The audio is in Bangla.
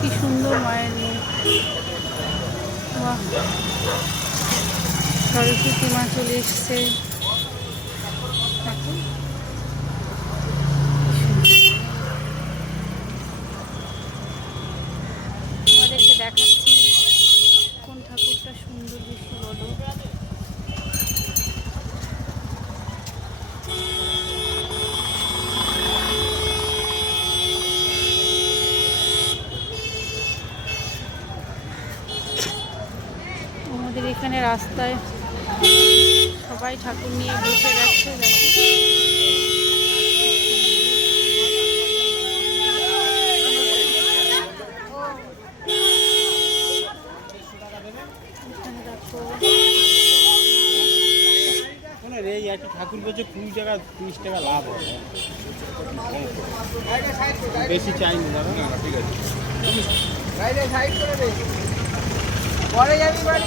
কি সুন্দর মায়ের মুখ। বাহ, সরস্বতী মা চলে এসছে। দেখো তোমাদেরকে দেখাচ্ছি কোন ঠাকুরটা সুন্দর বেশি বলো। আমাদের এখানে রাস্তায় সবাই ঠাকুর নিয়ে বসে গেছে। দেখো এখানে দেখো ঠাকুর বলছে 20 টাকা 30 টাকা লাভ হবে, বেশি চাইনি দাদা। ঠিক আছে, পরে যাবি বাড়ি।